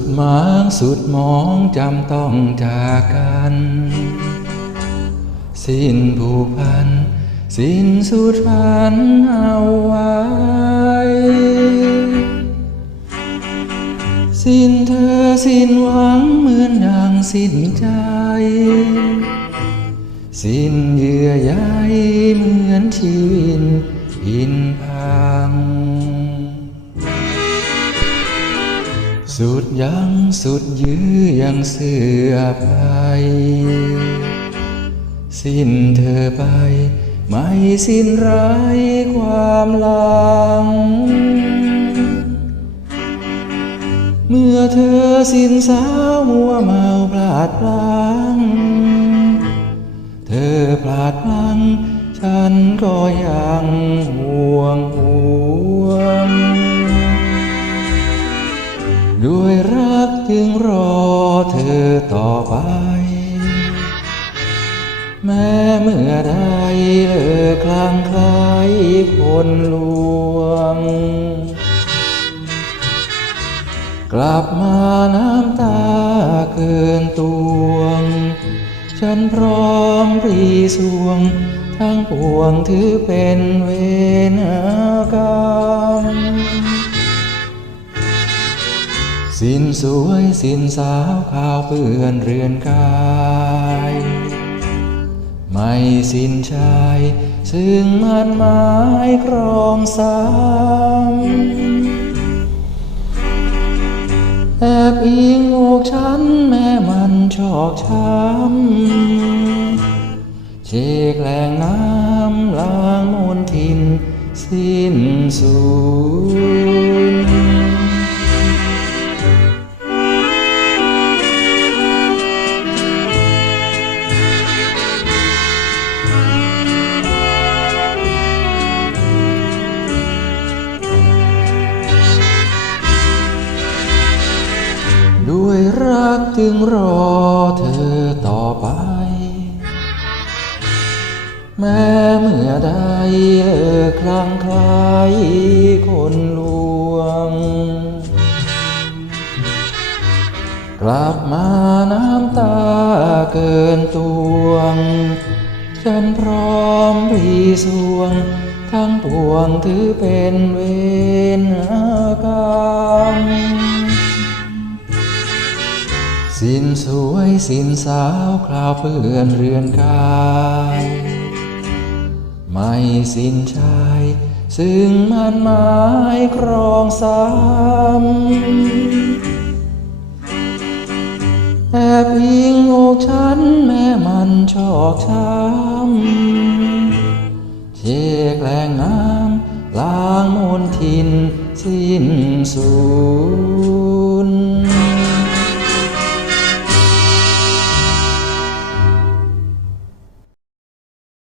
ดมางสุดมองจำต้องจากกัน สิ้นผูกพัน สิ้นสุดฝันเอาไว้ สิ้นเธอสิ้นหวังเหมือนดังสิ้นใจ สิ้นเยื่อใยเหมือนชีวิตอินพัง สุดยังสุดยื้อยังเสื่อไป สิ้นเธอไป ไม่สิ้นไรความหลัง เมื่อเธอสิ้นสาวมัวเมาพลาดพลัง เธอพลาดพลัง ฉันก็ยังห่วง จึงรอเธอต่อไป แม้เมื่อใดเลิกคลางใครคนลวง กลับมาน้ำตาเกินตวง ฉันพร้อมปรีสวง ทั้งปวงถือเป็นเวรกรรม สิ้นสวยสิ้นสาวขาวเปื้อนเรือนกายไม่สิ้นชายซึ่งมันหมายครองสามแอบอิงอกฉันแม้มันชอกช้ำเชกแหลงน้ำล้างมนทินสิ้นสูญ ด้วยรักจึงรอเธอต่อไป แม้เมื่อใดเลิกคลางใครคนลวง กลับมาน้ำตาเกินตวง ฉันพร้อมปรีสวง ทั้งปวงถือเป็นเวรกรรม สิ้นสวยสิ้นสาวคราวเปื้อนเรือนกายไม่สิ้นชายซึ่งมันหมายครองซ้ำแอบอิงอกฉันแม้มันชอกช้ำเชกแหล่งน้ำล้างมนทินสิ้นสูญ